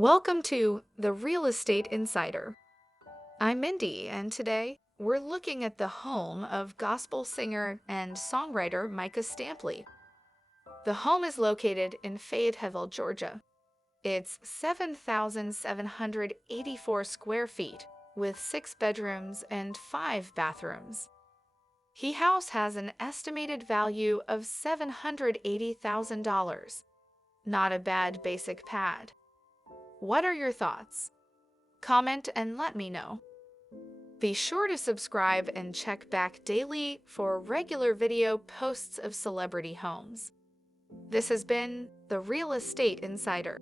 Welcome to The Real Estate Insider. I'm Mindy, and today we're looking at the home of gospel singer and songwriter Micah Stampley. The home is located in Fayetteville, Georgia. It's 7,784 square feet with 6 bedrooms and 5 bathrooms. The house has an estimated value of $780,000. Not a bad basic pad. What are your thoughts? Comment and let me know. Be sure to subscribe and check back daily for regular video posts of celebrity homes. This has been The Real Estate Insider.